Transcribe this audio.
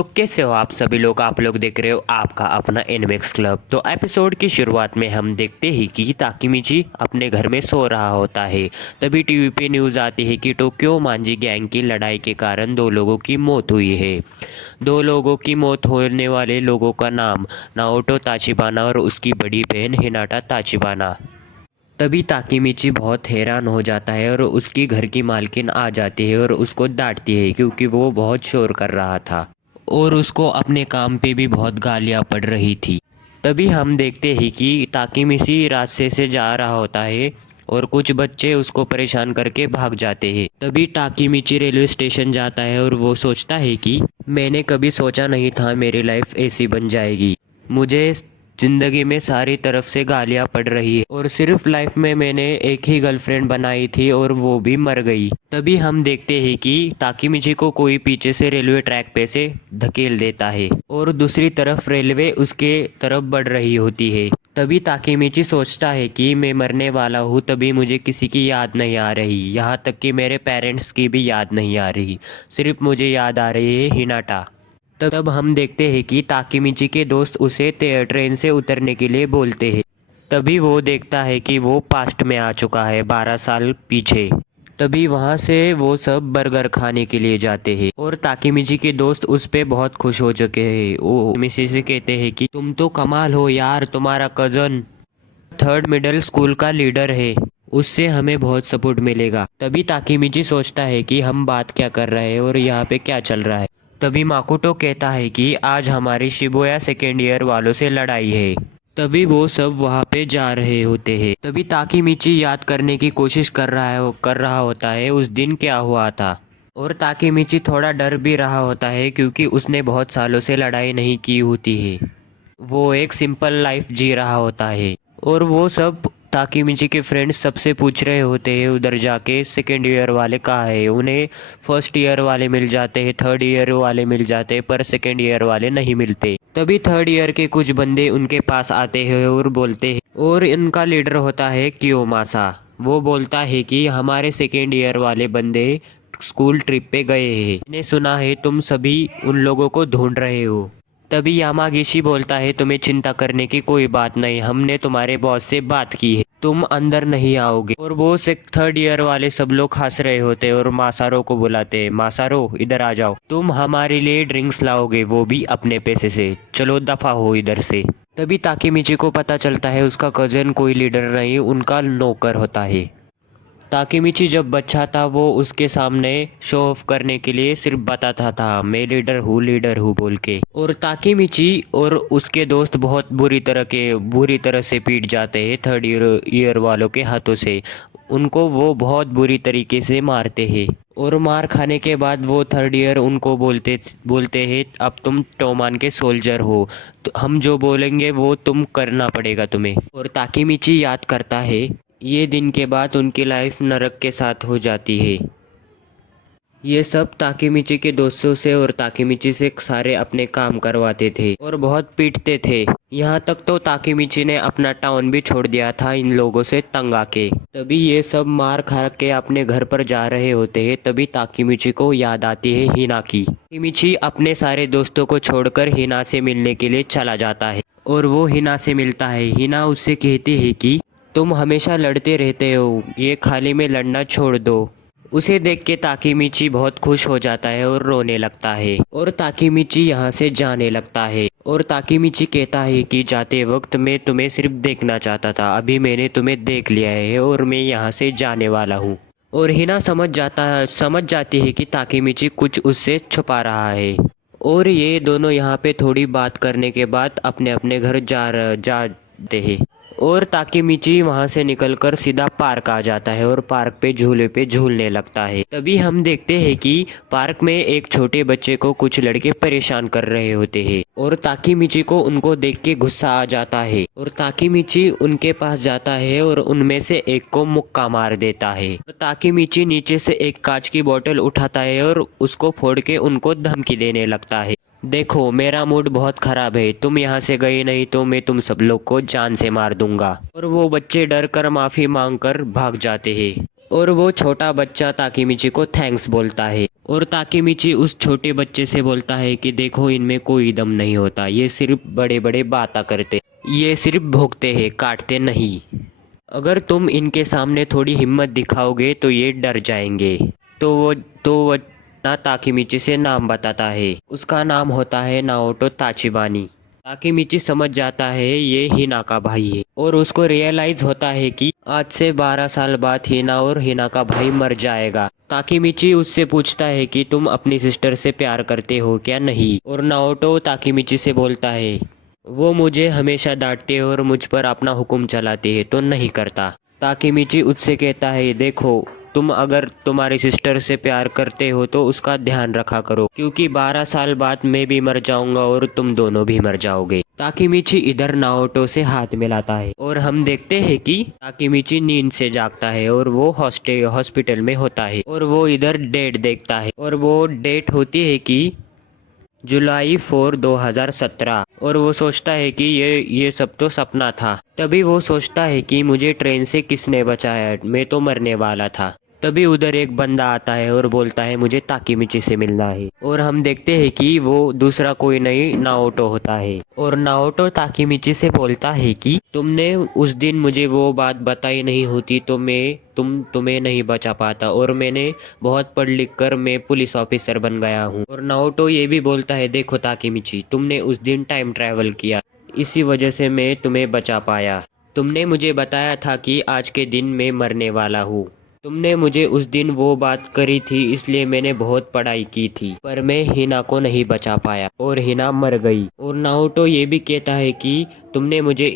तो कैसे हो आप सभी लोग। आप लोग देख रहे हो आपका अपना एनिमिक्स क्लब। तो एपिसोड की शुरुआत में हम देखते ही कि ताकिमिची अपने घर में सो रहा होता है। तभी टीवी पे न्यूज़ आती है कि टोक्यो मांझी गैंग की लड़ाई के कारण 2 लोगों की मौत हुई है। 2 लोगों की मौत होने वाले लोगों का नाम नाओटो ताचिबाना और उसकी बड़ी बहन हिनाटा ताचिबाना। तभी ताकिमिची बहुत हैरान हो जाता है और उसकी घर की मालकिन आ जाती है और उसको डांटती है क्योंकि वो बहुत शोर कर रहा था और उसको अपने काम पे भी बहुत गालियाँ पड़ रही थी। तभी हम देखते हैं कि ताकिमिची रास्ते से जा रहा होता है और कुछ बच्चे उसको परेशान करके भाग जाते हैं। तभी ताकिमिची रेलवे स्टेशन जाता है और वो सोचता है कि मैंने कभी सोचा नहीं था मेरी लाइफ ऐसी बन जाएगी। मुझे ज़िंदगी में सारी तरफ से गालियाँ पड़ रही है और सिर्फ लाइफ में मैंने एक ही गर्लफ्रेंड बनाई थी और वो भी मर गई। तभी हम देखते हैं कि ताकिमिची को कोई पीछे से रेलवे ट्रैक पे से धकेल देता है और दूसरी तरफ रेलवे उसके तरफ बढ़ रही होती है। तभी ताकिमिची सोचता है कि मैं मरने वाला हूँ। तभी मुझे किसी की याद नहीं आ रही, यहाँ तक कि मेरे पेरेंट्स की भी याद नहीं आ रही, सिर्फ मुझे याद आ रही है हिनाटा। तब हम देखते हैं कि ताकिमिची के दोस्त उसे ट्रेन से उतरने के लिए बोलते हैं। तभी वो देखता है कि वो पास्ट में आ चुका है 12 साल पीछे। तभी वहाँ से वो सब बर्गर खाने के लिए जाते हैं और ताकिमिची के दोस्त उस पे बहुत खुश हो चुके हैं। वो मिसी से कहते हैं कि तुम तो कमाल हो यार, तुम्हारा कज़न थर्ड मिडिल स्कूल का लीडर है, उससे हमें बहुत सपोर्ट मिलेगा। तभी ताकिमिची सोचता है कि हम बात क्या कर रहे हैं और यहाँ पे क्या चल रहा है। तभी माकोटो कहता है कि आज हमारी शिबुया सेकेंड ईयर वालों से लड़ाई है। तभी वो सब वहाँ पे जा रहे होते हैं। तभी ताकिमिची याद करने की कोशिश कर रहा होता है उस दिन क्या हुआ था। और ताकिमिची थोड़ा डर भी रहा होता है क्योंकि उसने बहुत सालों से लड़ाई नहीं की होती है। वो एक सिंपल लाइफ जी रहा होता है और वो सब ताकिमिची के फ्रेंड्स सबसे पूछ रहे होते हैं उधर जाके सेकेंड ईयर वाले कहाँ है। उन्हें फर्स्ट ईयर वाले मिल जाते हैं, थर्ड ईयर वाले मिल जाते हैं, पर सेकेंड ईयर वाले नहीं मिलते। तभी थर्ड ईयर के कुछ बंदे उनके पास आते हैं और बोलते हैं, और इनका लीडर होता है कियोमासा। वो बोलता है कि हमारे सेकेंड ईयर वाले बंदे स्कूल ट्रिप पे गए हैं, मैंने सुना है तुम सभी उन लोगों को ढूंढ रहे हो। तभी यामागिशी बोलता है तुम्हें चिंता करने की कोई बात नहीं, हमने तुम्हारे बॉस से बात की है, तुम अंदर नहीं आओगे। और वो से थर्ड ईयर वाले सब लोग हंस रहे होते हैं और मासारो को बुलाते हैं, मासारो इधर आ जाओ, तुम हमारे लिए ड्रिंक्स लाओगे, वो भी अपने पैसे से, चलो दफा हो इधर से। तभी ताकिमिची को पता चलता है उसका कजन कोई लीडर नहीं, उनका नौकर होता है। ताकिमिची जब बच्चा था वो उसके सामने शो ऑफ करने के लिए सिर्फ बताता था मैं लीडर हूँ बोल के। और ताकिमिची और उसके दोस्त बहुत बुरी तरह से पीट जाते हैं थर्ड ईयर वालों के हाथों से। उनको वो बहुत बुरी तरीके से मारते हैं और मार खाने के बाद वो थर्ड ईयर उनको बोलते हैं अब तुम टोमान के सोल्जर हो, तो हम जो बोलेंगे वो तुम करना पड़ेगा तुम्हें। और ताकिमिची याद करता है ये दिन के बाद उनकी लाइफ नरक के साथ हो जाती है। ये सब ताकिमिची के दोस्तों से और ताकिमिची से सारे अपने काम करवाते थे और बहुत पीटते थे। यहाँ तक तो ताकिमिची ने अपना टाउन भी छोड़ दिया था इन लोगों से तंग आके। तभी ये सब मार खा के अपने घर पर जा रहे होते हैं। तभी ताकिमिची को याद आती है हिना की। ताकिमिची अपने सारे दोस्तों को छोड़कर हिना से मिलने के लिए चला जाता है और वो हिना से मिलता है। हिना उससे कहती है कि तुम हमेशा लड़ते रहते हो, ये खाली में लड़ना छोड़ दो। उसे देख के ताकिमिची बहुत खुश हो जाता है और रोने लगता है और ताकिमिची यहाँ से जाने लगता है। और ताकिमिची कहता है कि जाते वक्त मैं तुम्हें सिर्फ देखना चाहता था, अभी मैंने तुम्हें देख लिया है और मैं यहाँ से जाने वाला हूँ। और हिना समझ जाती है कि ताकिमिची कुछ उससे छुपा रहा है। और ये दोनों यहाँ पे थोड़ी बात करने के बाद अपने अपने घर जाते हैं और ताकिमिची वहाँ से निकलकर सीधा पार्क आ जाता है और पार्क पे झूले पे झूलने लगता है। तभी हम देखते हैं कि पार्क में एक छोटे बच्चे को कुछ लड़के परेशान कर रहे होते हैं और ताकिमिची को उनको देख के गुस्सा आ जाता है और ताकिमिची उनके पास जाता है और उनमें से एक को मुक्का मार देता है। तो ताकिमिची नीचे से एक कांच की बोतल उठाता है और उसको फोड़ के उनको धमकी देने लगता है, देखो मेरा मूड बहुत ख़राब है, तुम यहाँ से गए नहीं तो मैं तुम सब लोग को जान से मार दूंगा। और वो बच्चे डर कर माफ़ी मांग कर भाग जाते हैं। और वो छोटा बच्चा ताकीमिची को थैंक्स बोलता है और ताकीमिची उस छोटे बच्चे से बोलता है कि देखो इनमें कोई दम नहीं होता, ये सिर्फ बड़े बड़े बातें करते, ये सिर्फ भोंकते हैं, काटते नहीं। अगर तुम इनके सामने थोड़ी हिम्मत दिखाओगे तो ये डर जाएंगे। तो वो ना ताकीमिची से नाम बताता है, उसका नाम होता है नाओटो ताचिबानी। ताकीमिची समझ जाता है ये हिना का भाई है और उसको रियलाइज होता है कि आज से 12 साल बाद हिना और हिना का भाई मर जाएगा। ताकीमिची उससे पूछता है कि तुम अपनी सिस्टर से प्यार करते हो क्या नहीं, और नाओटो ताकीमिची से बोलता है वो मुझे हमेशा डांटते हैं और मुझ पर अपना हुक्म चलाते हैं तो नहीं करता। ताकीमिची उससे कहता है देखो तुम अगर तुम्हारी सिस्टर से प्यार करते हो तो उसका ध्यान रखा करो, क्योंकि 12 साल बाद मैं भी मर जाऊंगा और तुम दोनों भी मर जाओगे। ताकीमिची इधर नाओटो से हाथ मिलाता है और हम देखते हैं कि ताकीमिची नींद से जागता है और वो हॉस्पिटल में होता है और वो इधर डेट देखता है और वो डेट होती है कि जुलाई 4 2017, और वो सोचता है कि ये सब तो सपना था। तभी वो सोचता है कि मुझे ट्रेन से किसने बचाया, मैं तो मरने वाला था। तभी उधर एक बंदा आता है और बोलता है मुझे ताकीमिची से मिलना है, और हम देखते हैं कि वो दूसरा कोई नहीं नाओटो होता है। और नाओटो ताकीमिची से बोलता है कि तुमने उस दिन मुझे वो बात बताई नहीं होती तो तुम्हें नहीं बचा पाता, और मैंने बहुत पढ़ लिख कर मैं पुलिस ऑफिसर बन गया हूँ। और नाओटो ये भी बोलता है देखो ताकीमिची, तुमने उस दिन टाइम ट्रैवल किया, इसी वजह से मैं तुम्हें बचा पाया। तुमने मुझे बताया था कि आज के दिन मैं मरने वाला हूँ। तुमने मुझे उस दिन वो बात करी थी, इसलिए मैंने बहुत पढ़ाई की थी, पर मैं हिना को नहीं बचा पाया और हिना मर गई। और नाओटो ये भी कहता है कि तुमने मुझे